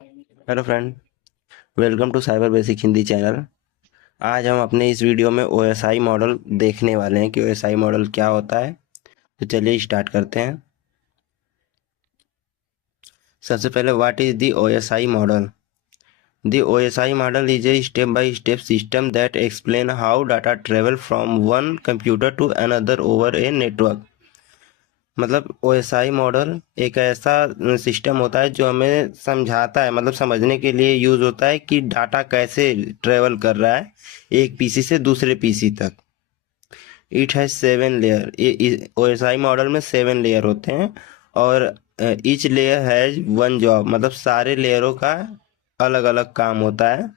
Hello friend, welcome to cyber basic Hindi channel. आज हम अपने इस वीडियो में ओएसआई मॉडल देखने वाले हैं कि ओएसआई मॉडल क्या होता है। तो चलिए स्टार्ट करते हैं। सबसे पहले what is the OSI model? The OSI model is a step-by-step system that explains how data travel from one computer to another over a network। मतलब ओएसआई मॉडल एक ऐसा सिस्टम होता है जो हमें समझाता है, मतलब समझने के लिए यूज होता है कि डाटा कैसे ट्रेवल कर रहा है एक पीसी से दूसरे पीसी तक। It has 7 layer. ये ओएसआई मॉडल में 7 लेयर होते हैं और each layer has one job, मतलब सारे लेयरों का अलग अलग काम होता है।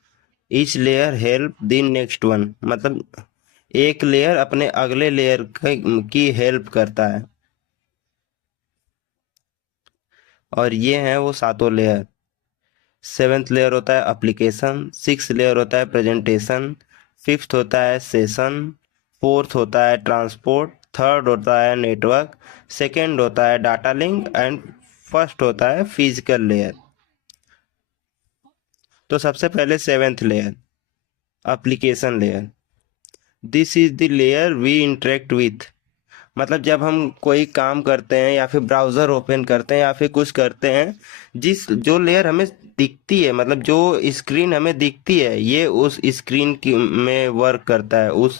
Each layer help the next one, मतलब एक लेयर अपने अगले लेयर की हेल्प करता है। और ये हैं वो सातों लेयर। सेवेंथ लेयर होता है एप्लीकेशन, सिक्स लेयर होता है प्रेजेंटेशन, फिफ्थ होता है सेशन, फोर्थ होता है ट्रांसपोर्ट, थर्ड होता है नेटवर्क, सेकेंड होता है डाटा लिंक एंड फर्स्ट होता है फिजिकल लेयर। तो सबसे पहले seventh layer, application layer. This is the layer we interact with. मतलब जब हम कोई काम करते हैं या फिर ब्राउज़र ओपन करते हैं या फिर कुछ करते हैं, जिस जो लेयर हमें दिखती है, मतलब जो स्क्रीन हमें दिखती है, ये उस स्क्रीन की में वर्क करता है। उस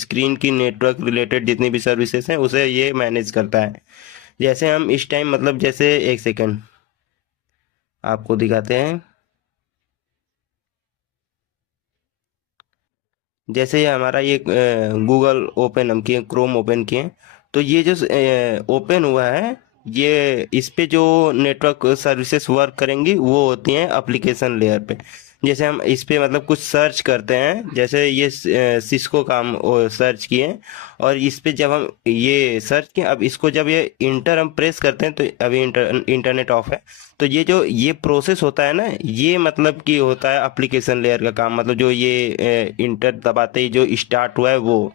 स्क्रीन की नेटवर्क रिलेटेड जितनी भी सर्विसेज हैं उसे ये मैनेज करता है। जैसे हम इस टाइम, मतलब जैसे एक सेकेंड आपको दिखाते हैं। जैसे ये हमारा ये गूगल ओपन हम किए, क्रोम ओपन किए, तो ये जो ओपन हुआ है, ये इस पे जो नेटवर्क सर्विसेज वर्क करेंगी वो होती हैं एप्लीकेशन लेयर पे। जैसे हम इस पे मतलब कुछ सर्च करते हैं, जैसे ये सिस्को का हम सर्च किए, और इस पे जब हम ये सर्च किए, अब इसको जब ये इंटर हम प्रेस करते हैं तो अभी इंटरनेट ऑफ है। तो ये जो ये प्रोसेस होता है ना, ये मतलब कि होता है एप्लीकेशन लेयर का काम। मतलब जो ये इंटर दबाते ही जो स्टार्ट हुआ है वो।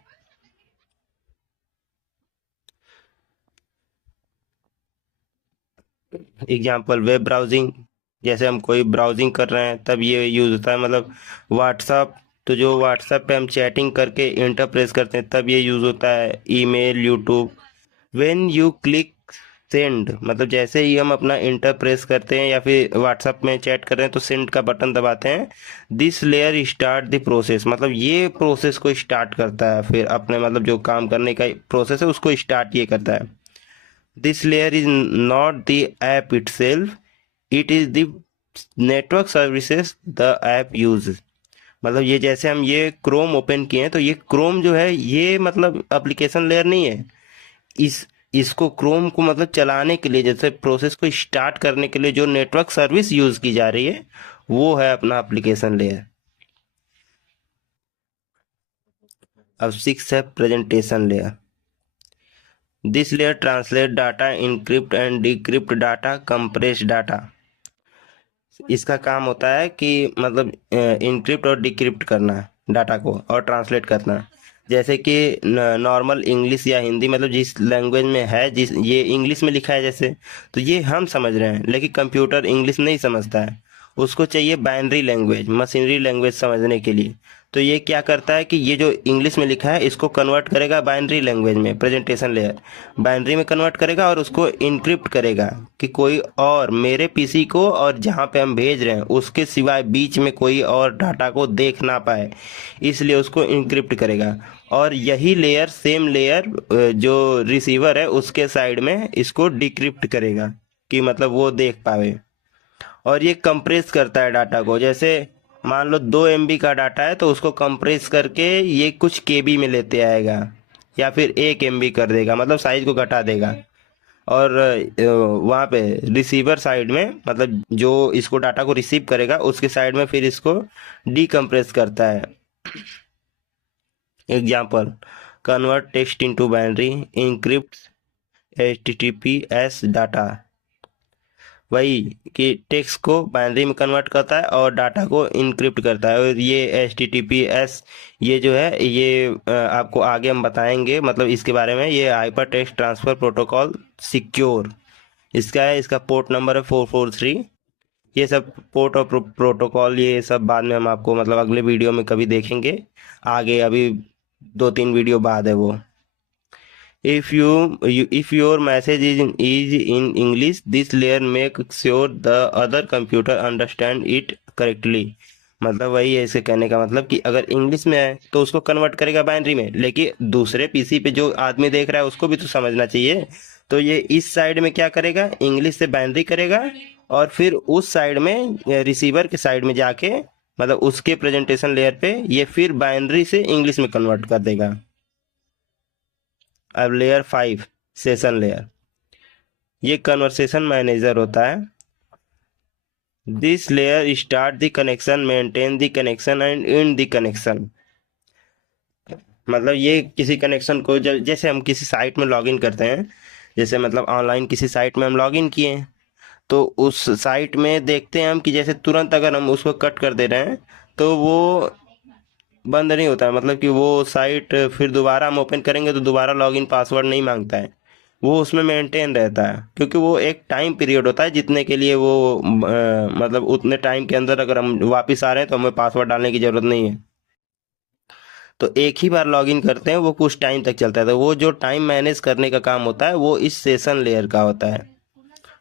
एग्जांपल वेब ब्राउजिंग, जैसे हम कोई ब्राउजिंग कर रहे हैं तब ये यूज होता है। मतलब व्हाट्सअप, तो जो व्हाट्सअप पे हम चैटिंग करके इंटर प्रेस करते हैं तब ये यूज होता है। Email, YouTube. When you click send, मतलब जैसे ही हम अपना इंटर प्रेस करते हैं या फिर व्हाट्सएप में चैट कर रहे हैं तो सेंड का बटन दबाते हैं। This layer start the process, मतलब ये प्रोसेस को स्टार्ट करता है, फिर अपने मतलब जो काम करने का प्रोसेस है उसको स्टार्ट ये करता है। This layer is not the app itself, it is the network services the app use. मतलब ये जैसे हम ये क्रोम ओपन किए हैं तो ये क्रोम जो है ये मतलब एप्लीकेशन लेयर नहीं है। इस इसको क्रोम को मतलब चलाने के लिए, जैसे प्रोसेस को स्टार्ट करने के लिए जो नेटवर्क सर्विस यूज की जा रही है वो है अपना एप्लीकेशन लेयर। अब सिक्स है presentation layer. This layer translate data, encrypt and decrypt data, compress data. इसका काम होता है कि मतलब इनक्रिप्ट और डिक्रिप्ट करना डाटा को और ट्रांसलेट करना। जैसे कि नॉर्मल इंग्लिश या हिंदी, मतलब जिस लैंग्वेज में है, जिस ये इंग्लिश में लिखा है जैसे, तो ये हम समझ रहे हैं, लेकिन कंप्यूटर इंग्लिश नहीं समझता है। उसको चाहिए बाइनरी लैंग्वेज, मशीनरी लैंग्वेज समझने के लिए। तो ये क्या करता है कि ये जो इंग्लिश में लिखा है इसको कन्वर्ट करेगा बाइनरी लैंग्वेज में। प्रेजेंटेशन लेयर बाइनरी में कन्वर्ट करेगा और उसको इनक्रिप्ट करेगा कि कोई और मेरे पीसी को और जहाँ पे हम भेज रहे हैं उसके सिवाय बीच में कोई और डाटा को देख ना पाए, इसलिए उसको इनक्रिप्ट करेगा। और यही लेयर, सेम लेयर, जो रिसीवर है उसके साइड में इसको डिक्रिप्ट करेगा कि मतलब वो देख पावे। और ये कंप्रेस करता है डाटा को। जैसे मान लो 2 MB का डाटा है तो उसको कंप्रेस करके ये कुछ केबी में लेते आएगा, या फिर 1 MB कर देगा, मतलब साइज को घटा देगा। और वहाँ पे रिसीवर साइड में, मतलब जो इसको डाटा को रिसीव करेगा उसके साइड में फिर इसको डीकम्प्रेस करता है। Example, convert text into binary, encrypt HTTPS data. वही कि टेक्स्ट को बाइनरी में कन्वर्ट करता है और डाटा को इनक्रिप्ट करता है। और ये HTTPS, ये जो है ये आपको आगे हम बताएंगे, मतलब इसके बारे में। ये hyper text transfer protocol secure इसका है। इसका पोर्ट नंबर है 443। ये सब पोर्ट और प्रोटोकॉल ये सब बाद में हम आपको मतलब अगले वीडियो में कभी देखेंगे आगे, अभी 2-3 वीडियो बाद है वो। If your message is in English, this layer make sure the other computer understand it correctly। मतलब वही है इसके कहने का मतलब कि अगर इंग्लिश में है तो उसको कन्वर्ट करेगा बाइनरी में, लेकिन दूसरे पीसी पे जो आदमी देख रहा है उसको भी तो समझना चाहिए। तो ये इस साइड में क्या करेगा, इंग्लिश से बाइनरी करेगा, और फिर उस साइड में रिसीवर के साइड में जाके मतलब उसके प्रेजेंटेशन लेयर पे ये फिर बाइनरी से इंग्लिश में कन्वर्ट कर देगा। अब लेयर 5 सेशन लेयर, ये कन्वर्सेशन मैनेजर होता है। This layer start the connection, maintain the connection and and the connection. मतलब ये किसी कनेक्शन को जैसे हम किसी साइट में लॉगिन करते हैं, जैसे मतलब ऑनलाइन किसी साइट में हम लॉगिन किए हैं, तो उस साइट में देखते हैं हम कि जैसे तुरंत अगर हम उसको कट कर दे रहे हैं तो वो बंद नहीं होता है, मतलब कि वो साइट फिर दोबारा हम ओपन करेंगे तो दोबारा लॉगिन पासवर्ड नहीं मांगता है, वो उसमें मेंटेन रहता है, क्योंकि वो एक टाइम पीरियड होता है जितने के लिए वो मतलब उतने टाइम के अंदर अगर हम वापस आ रहे हैं तो हमें पासवर्ड डालने की ज़रूरत नहीं है। तो एक ही बार लॉगिन करते हैं, वो कुछ टाइम तक चलता है, तो वो जो टाइम मैनेज करने का काम होता है वो इस सेशन लेयर का होता है।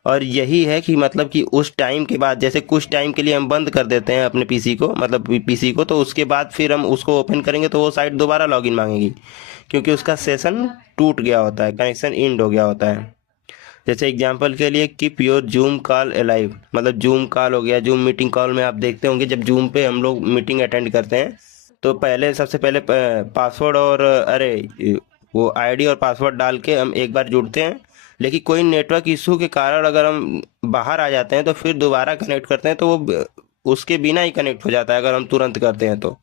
और यही है कि मतलब कि उस टाइम के बाद जैसे कुछ टाइम के लिए हम बंद कर देते हैं अपने पीसी को, मतलब पीसी को, तो उसके बाद फिर हम उसको ओपन करेंगे तो वो साइट दोबारा लॉगिन मांगेगी, क्योंकि उसका सेशन टूट गया होता है, कनेक्शन इंड हो गया होता है। जैसे एग्जांपल के लिए keep your zoom call alive, मतलब जूम कॉल हो गया, जूम मीटिंग कॉल में आप देखते होंगे जब जूम पे हम लोग मीटिंग अटेंड करते हैं तो पहले सबसे पहले पासवर्ड और अरे वो आईडी और पासवर्ड डाल के हम एक बार जुड़ते हैं, लेकिन कोई नेटवर्क इशू के कारण अगर हम बाहर आ जाते हैं तो फिर दोबारा कनेक्ट करते हैं तो वो उसके बिना ही कनेक्ट हो जाता है अगर हम तुरंत करते हैं तो।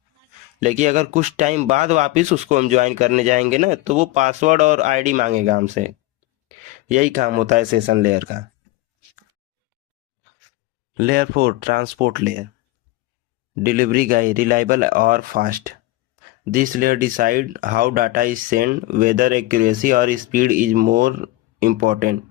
लेकिन अगर कुछ टाइम बाद वापस उसको हम ज्वाइन करने जाएंगे ना तो वो पासवर्ड और आईडी मांगेगा हमसे। यही काम होता है सेशन लेयर का। Layer 4 transport layer, delivery guy reliable और fast. This layer decide how data is send, whether accuracy और speed is more important.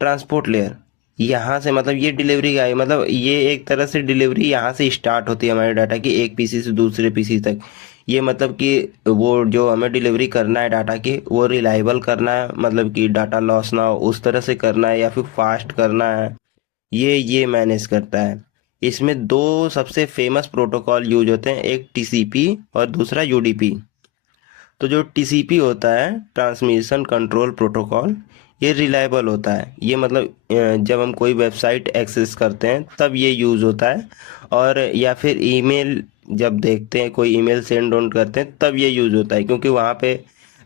Transport layer, यहाँ से मतलब ये डिलीवरी गाई, मतलब ये एक तरह से डिलीवरी यहाँ से स्टार्ट होती है हमारे डाटा की, एक पीसी से दूसरे पीसी तक। ये मतलब कि वो जो हमें डिलीवरी करना है डाटा की वो रिलायबल करना है, मतलब कि डाटा लॉस ना हो उस तरह से करना है, या फिर फास्ट करना है, ये मैनेज करता है। इसमें दो सबसे फेमस प्रोटोकॉल यूज होते हैं, एक टीसीपी और दूसरा यूडीपी। तो जो टीसीपी होता है ट्रांसमिशन कंट्रोल प्रोटोकॉल, ये रिलायबल होता है, ये मतलब जब हम कोई वेबसाइट एक्सेस करते हैं तब ये यूज़ होता है, और या फिर ईमेल जब देखते हैं कोई ईमेल सेंड ऑन करते हैं तब ये यूज़ होता है, क्योंकि वहाँ पे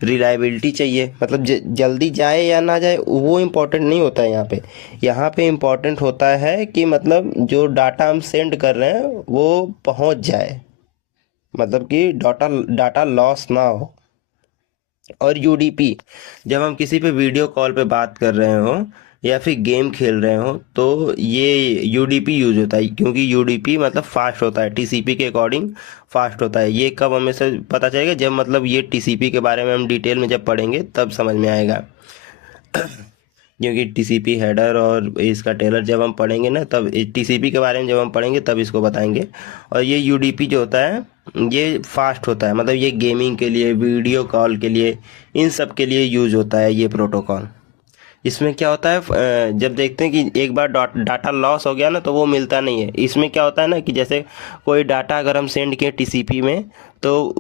रिलायबिलिटी चाहिए, मतलब जल्दी जाए या ना जाए वो इम्पोर्टेंट नहीं होता है यहाँ पे। यहाँ पे इम्पोर्टेंट होता है कि मतलब जो डाटा हम सेंड कर रहे हैं वो पहुँच जाए, मतलब कि डाटा डाटा लॉस ना हो। और यूडीपी, जब हम किसी पे वीडियो कॉल पे बात कर रहे हो या फिर गेम खेल रहे हो तो ये यूडीपी यूज होता है, क्योंकि यूडीपी मतलब फास्ट होता है, टीसीपी के अकॉर्डिंग फास्ट होता है। ये कब हमें से पता चलेगा, जब मतलब ये टीसीपी के बारे में हम डिटेल में जब पढ़ेंगे तब समझ में आएगा। क्योंकि टीसीपी हेडर और इसका टेलर जब हम पढ़ेंगे ना तब टीसीपी के बारे में जब हम पढ़ेंगे तब इसको बताएंगे। और ये यूडीपी जो होता है ये फास्ट होता है, मतलब ये गेमिंग के लिए, वीडियो कॉल के लिए, इन सब के लिए यूज होता है ये प्रोटोकॉल। इसमें क्या होता है जब देखते हैं कि एक बार डाटा लॉस हो गया ना तो वो मिलता नहीं है। इसमें क्या होता है ना कि जैसे कोई डाटा अगर हम सेंड किए टीसीपी में तो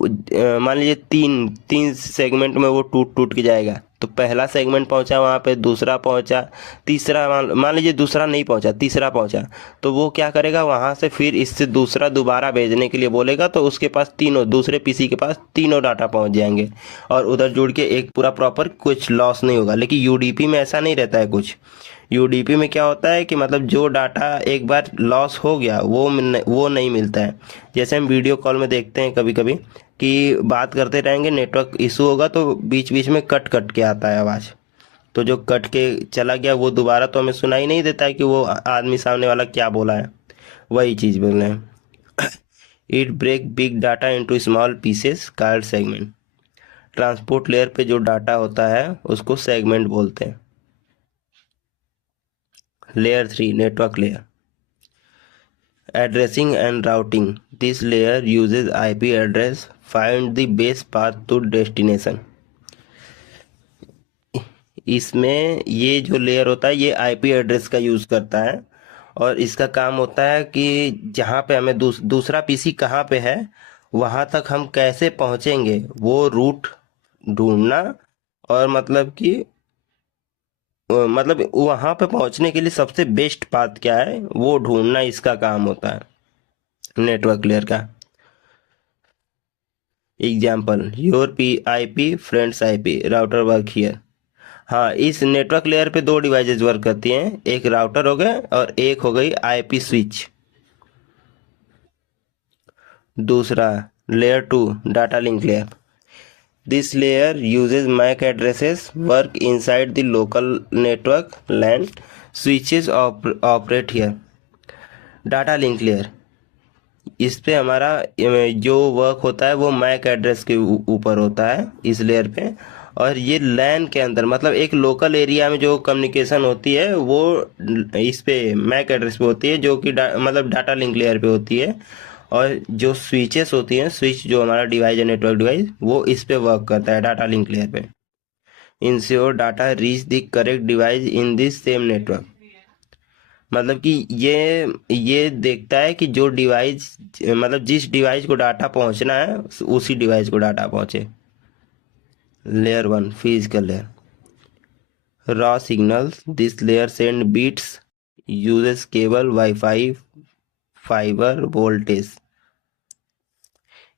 मान लीजिए तीन तीन सेगमेंट में वो टूट टूट के जाएगा, तो पहला सेगमेंट पहुंचा वहाँ पे, दूसरा पहुंचा, तीसरा मान लीजिए दूसरा नहीं पहुंचा, तीसरा पहुंचा, तो वो क्या करेगा वहाँ से फिर इससे दूसरा दोबारा भेजने के लिए बोलेगा, तो उसके पास तीनों दूसरे पीसी के पास तीनों डाटा पहुंच जाएंगे और उधर जुड़ के एक पूरा प्रॉपर कुछ लॉस नहीं होगा। लेकिन यूडीपी में ऐसा नहीं रहता है कुछ। यूडीपी में क्या होता है कि मतलब जो डाटा एक बार लॉस हो गया वो नहीं मिलता है। जैसे हम वीडियो कॉल में देखते हैं कभी कभी कि बात करते रहेंगे, नेटवर्क इशू होगा तो बीच बीच में कट कट के आता है आवाज़, तो जो कट के चला गया वो दोबारा तो हमें सुनाई नहीं देता है कि वो आदमी सामने वाला क्या बोला है। वही चीज़ बोल रहे हैं। It break big data into small pieces called segment. Transport layer पे जो डाटा होता है उसको सेगमेंट बोलते हैं। Layer 3 network layer, Addressing and routing. This layer uses IP address find the best path to destination. इसमें ये जो लेयर होता है ये आईपी एड्रेस का यूज़ करता है और इसका काम होता है कि जहाँ पे हमें दूसरा पीसी कहाँ पे है वहाँ तक हम कैसे पहुँचेंगे वो रूट ढूंढना और मतलब कि मतलब वहाँ पे पहुँचने के लिए सबसे बेस्ट पाथ क्या है वो ढूंढना इसका काम होता है नेटवर्क लेयर का। Example your P I P friends I P router work here. हाँ, इस नेटवर्क लेयर पे दो डिवाइसेज वर्क करती हैं, एक राउटर हो गए और एक हो गई आईपी स्विच। दूसरा layer 2 data link layer. This layer uses MAC addresses work inside the local network LAN switches operate here. Data link layer इस पे हमारा जो वर्क होता है वो मैक एड्रेस के ऊपर होता है इस लेयर पे, और ये लैन के अंदर मतलब एक लोकल एरिया में जो कम्युनिकेशन होती है वो इस पे मैक एड्रेस पे होती है जो कि मतलब डाटा लिंक लेयर पे होती है। और जो स्विचेस होती हैं, स्विच जो हमारा डिवाइस है नेटवर्क डिवाइस वो इस पे वर्क करता है डाटा लिंक लेयर पे। Ensure data reach the correct device in this same network. मतलब कि ये देखता है कि जो डिवाइस मतलब जिस डिवाइस को डाटा पहुंचना है उसी डिवाइस को डाटा पहुंचे। Layer 1 physical layer raw signals. This layer send bits uses cable wifi fibre voltage.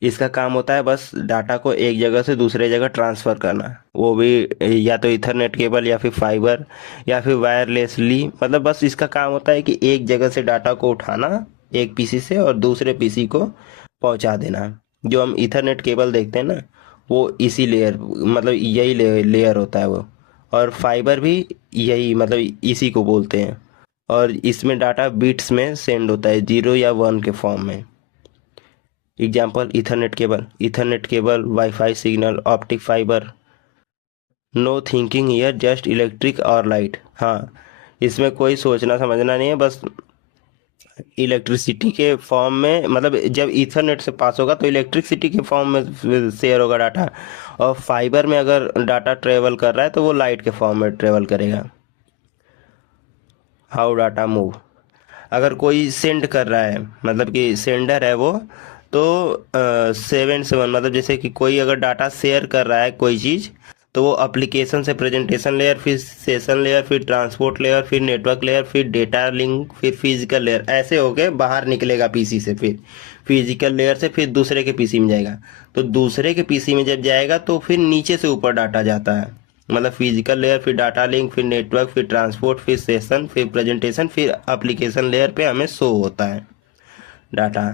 इसका काम होता है बस डाटा को एक जगह से दूसरे जगह ट्रांसफ़र करना, वो भी या तो इथरनेट केबल या फिर फाइबर या फिर वायरलेसली। मतलब बस इसका काम होता है कि एक जगह से डाटा को उठाना एक पीसी से और दूसरे पीसी को पहुंचा देना। जो हम इथरनेट केबल देखते हैं ना वो इसी लेयर मतलब यही लेयर होता है वो। और फाइबर भी यही मतलब इसी को बोलते हैं। और इसमें डाटा बिट्स में सेंड होता है 0 या 1 के फॉर्म में। Example ethernet cable wifi signal optic fibre. No thinking here just electric और लाइट। हाँ, इसमें कोई सोचना समझना नहीं है, बस इलेक्ट्रिसिटी के फॉर्म में मतलब जब ईथरनेट से पास होगा तो इलेक्ट्रिसिटी के फॉर्म में शेयर होगा डाटा, और फाइबर में अगर डाटा ट्रेवल कर रहा है तो वो लाइट के फॉर्म में ट्रेवल करेगा। How data move. अगर कोई सेंड कर रहा है मतलब कि सेंडर है वो, तो 7 मतलब जैसे कि कोई अगर डाटा शेयर कर रहा है कोई चीज़ तो वो एप्लीकेशन से प्रेजेंटेशन लेयर फिर सेशन लेयर फिर ट्रांसपोर्ट लेयर फिर नेटवर्क लेयर फिर डेटा लिंक फिर फिजिकल लेयर ऐसे होके बाहर निकलेगा पीसी से, फिर फिजिकल लेयर से फिर दूसरे के पीसी में जाएगा। तो दूसरे के पीसी में जब जाएगा तो फिर नीचे से ऊपर डाटा जाता है, मतलब फिजिकल लेयर फिर डाटा लिंक फिर नेटवर्क फिर ट्रांसपोर्ट फिर सेशन फिर प्रेजेंटेशन फिर एप्लीकेशन लेयर पे हमें शो होता है डाटा।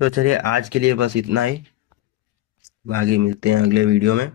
तो चलिए आज के लिए बस इतना ही, आगे मिलते हैं अगले वीडियो में।